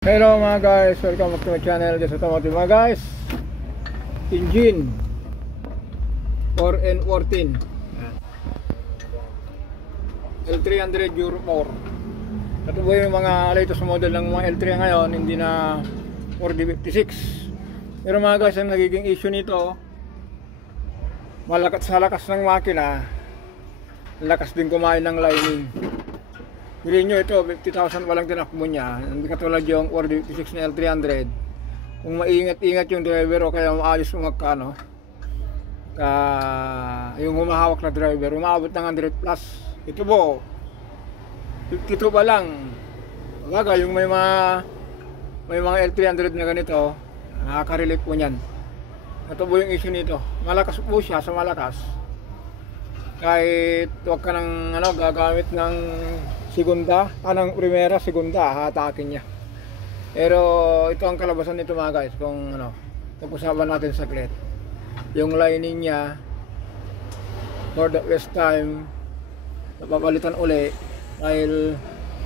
Hello mga guys, welcome back to my channel. This is Automotive mga guys. Engine 4N14 L300 Euro 4. Ito po yung mga latest model ng mga L3 ngayon, hindi na 4D56. Pero mga guys, ang nagiging issue nito, malakas sa lakas ng makina, lakas din kumain ng lining. Bilhin nyo ito, 50,000 walang tinakbo niya. Hindi katulad yung 456 na L300. Kung maingat-ingat yung driver o kaya maayos magkano, yung humahawak na driver, umabot ng 100 plus. Ito po, 52 pa lang. Baga, yung may mga L300 na ganito, nakaka-relate po niyan. Ito po yung issue nito. Malakas po siya sa malakas. Kahit huwag ka ng gagamit ng segunda, ng primera, segunda, hatakin niya. Pero ito ang kalabasan nito mga guys, kung pag-usapan natin saglit. Yung lining niya, for the first time, napapalitan uli. Dahil,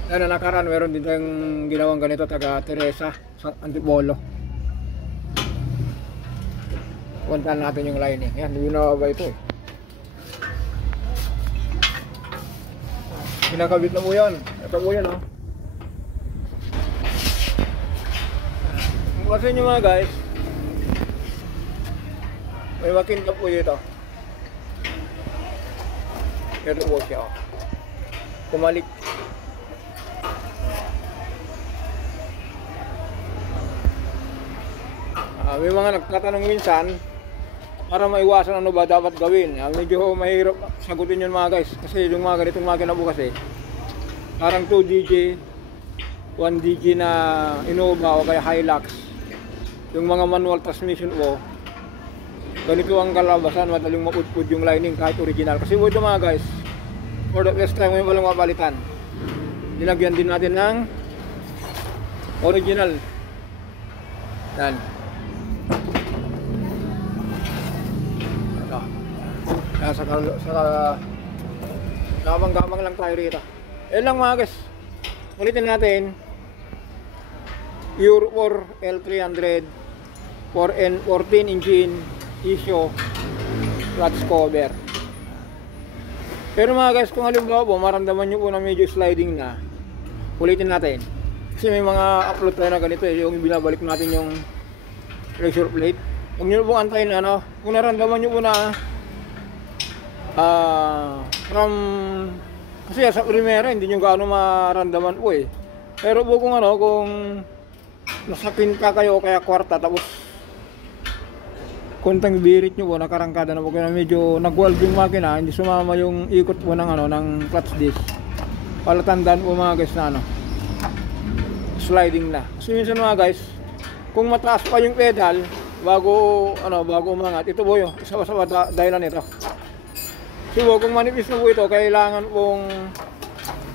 nakaraan, meron din tayong ginawang ganito, taga Teresa, sa Antipolo. Puntahan natin yung lining. Yan, ginawa ba ito eh. Kinakabit na po yan. Ito po yan, Kasi nyo mga guys, may makinta po dito. Ito po siya, Kumalik. May mga nagtatanong minsan, para maiwasan ano ba dapat gawin. Medyo mahirap sagutin yun mga guys. Kasi yung mga ganitong makina po kasi, parang 2DG, 1DG na Innova o kaya Hilux. Yung mga manual transmission po, ganito ang kalabasan, madaling mapudpud yung lining kahit original. Kasi po ito mga guys, for the first time ngayon walang mapalitan. Dinagyan din natin ng original. Yan. Sa gabang-gabang lang tayo rito. Lang mga guys, ulitin natin Euro 4 L300 4N14 engine issue clutch cover. Pero mga guys, kung halimbawa po maramdaman nyo po na medyo sliding na, ulitin natin. Kasi may mga upload tayo na ganito yung binabalik natin yung pressure plate. Huwag nyo po antayin kung naramdaman nyo po na kasi sa primera hindi nyo gaano maramdaman po eh. Pero po kung nasa pinta kayo o kaya kwarta, tapos kontang birit nyo po, nakarangkada na po kayo, medyo nag-valve yung makina, hindi sumama yung ikot po ng clutch disc, palatandaan po mga guys na sliding na. Kasi minsan mga guys, kung mataas pa yung pedal bago umangat, ito po yung isa sa dahilan nito. So kung manipis na po ito, kailangan pong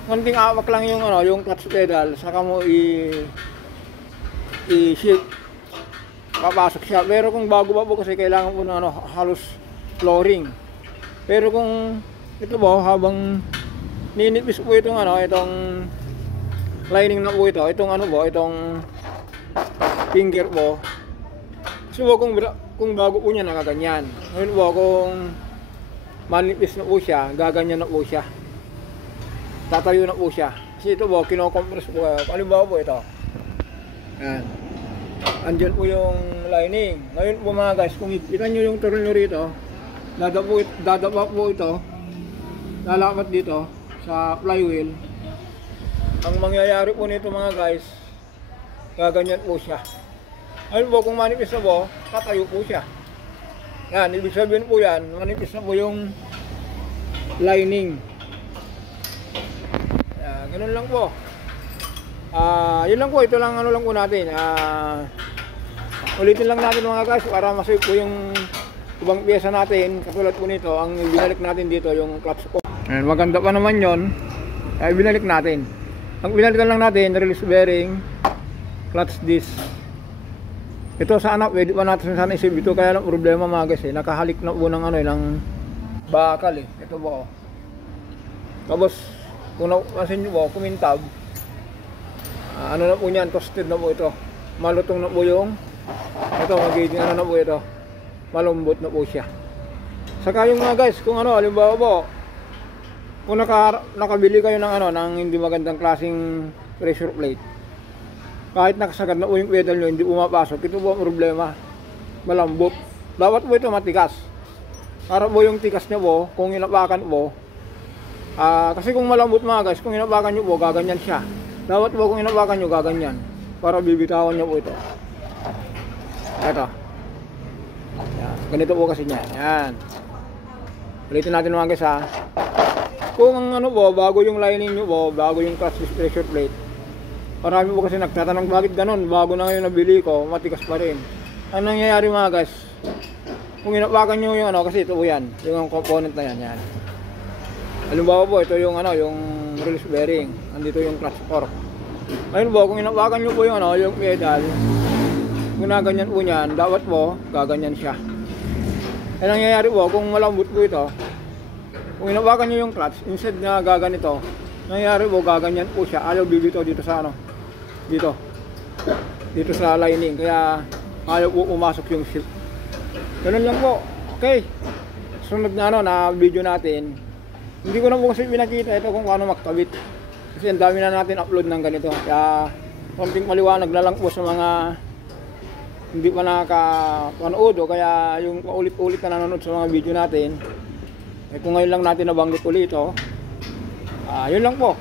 konting awak lang yung clutch pedal, saka mo i-shift, papasok siya. Pero kung bago pa po kasi kailangan po ng halos flooring. Pero kung ito po, habang ninipis po itong itong lining na po ito, itong finger po. So kung bago po niya nakaganyan. Ngayon po kung manipis na po siya, gaganyan na po siya, tatayo na po siya. Kasi ito po, kino-compress po. Halimbawa po ito, yan, andyan po yung lining. Ngayon po mga guys, kung ipitan nyo yung tornilyo rito, dadapa po ito, lalapat dito sa flywheel. Ang mangyayari po nito mga guys, gaganyan po siya. Ngayon po, kung manipis na po, tatayo po siya. Yan, ibig sabihin po yan, manipis na po yung lining. Ganun lang po. Yun lang po, ito lang lang po natin. Ulitin lang natin mga guys para masave po yung ibang pyesa natin. Katulad po nito, ang binalik natin dito yung clutch po. Maganda pa naman yon, ay binalik natin. Ang binalikan lang natin, release bearing, clutch disc. Ito sana pwede pa natin sana isave ito, kaya lang problema mga guys nakahalik na po ng ng bakal Ito po. Tapos kung napansin nyo po, kumintab, Ano na po niyan, toasted na po ito. Malutong na po yung ito, magiging ano na po ito. Malumbot na po siya. Saka yung mga guys, kung ano, halimbawa po, kung nakabili kayo ng ano, ng hindi magandang klaseng pressure plate, kahit nakasagad na po yung pedal nyo, hindi pumapasok, ito po ang problema. Malambot. Dapat po ito matikas. Para po yung tikas nyo po, kung inapakan po, kasi kung malambot mga guys, kung inapakan nyo po, gaganyan siya. Dapat po kung inapakan nyo, gaganyan. Para bibitawan nyo po ito. Ito. Yan. Ganito po kasi niya. Yan. Ulitin natin mga guys ha. Kung ang ano po, bago yung lining nyo po, bago yung clutch pressure plate, marami po kasi nagtatanong bakit ganun, bago na ngayon nabili ko, matikas pa rin. Ano nangyayari mga guys? Kung inapakan nyo yung ano, kasi ito po yan, yung component na yan, yan. Halimbawa po, ito yung ano, yung release bearing, andito yung clutch fork. Ngayon po, kung inapakan nyo po yung ano, yung pedal, kung naganyan po yan, dapat po, gaganyan siya. Ano nangyayari po, kung malambot po ito, kung inapakan nyo yung clutch, instead na gaganito, nangyayari po, gaganyan po siya, ayaw bibito dito sa ano, dito sa lining, kaya ayaw po pumasok yung shift. Ganun lang po. Okay, sunod na ano, na video natin, hindi ko na po kasi pinakita ito kung paano maktabit, kasi ang dami na natin upload ng ganito, kaya konting maliwanag na lang po sa mga hindi pa nakapanood o kaya yung paulit-ulit na nanonood sa mga video natin. Kung ngayon lang natin nabanggit ulit ito, yun lang po.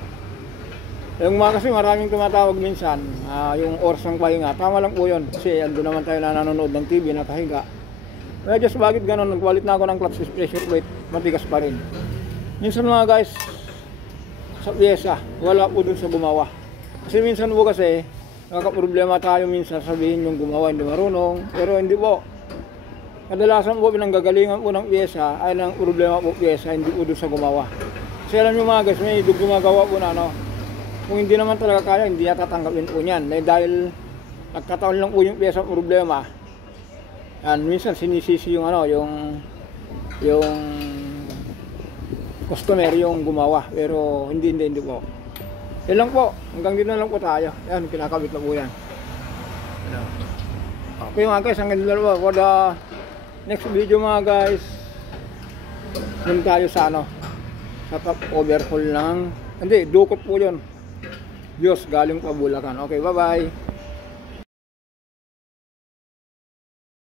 Yung mga kasi maraming tumatawag minsan, yung oras ng pahinga, tama lang po yun, kasi ando naman tayo na nanonood ng TV, nakahiga. Kaya just bakit ganun, nagpalit na ako ng clutch pressure plate, matigas pa rin. Minsan mga guys, sa pyesa, wala po dun sa gumawa. Kasi minsan po kasi, nakaka-problema tayo minsan sabihin yung gumawa hindi marunong, pero hindi po. Kadalasan po pinanggagalingan po ng pyesa ay ng problema po pyesa, hindi po doon sa gumawa. Kasi alam nyo mga guys, may gumagawa po na ano, kung hindi naman talaga kaya, hindi yata tatanggapin po niyan. Dahil nagkataon lang po yung pyesa problema. Yan, minsan sinisisi yung ano, yung customer yung gumawa, pero hindi po. Yan lang po, hanggang dito na lang po tayo. Yan, kinakabit na po yan. Okay mga guys, hanggang dito na po. For the next video mga guys, yun tayo sa ano, sa top overhaul ng, hindi, dukot po yun. Diyos, galing pa Bulacan. Okay, bye bye.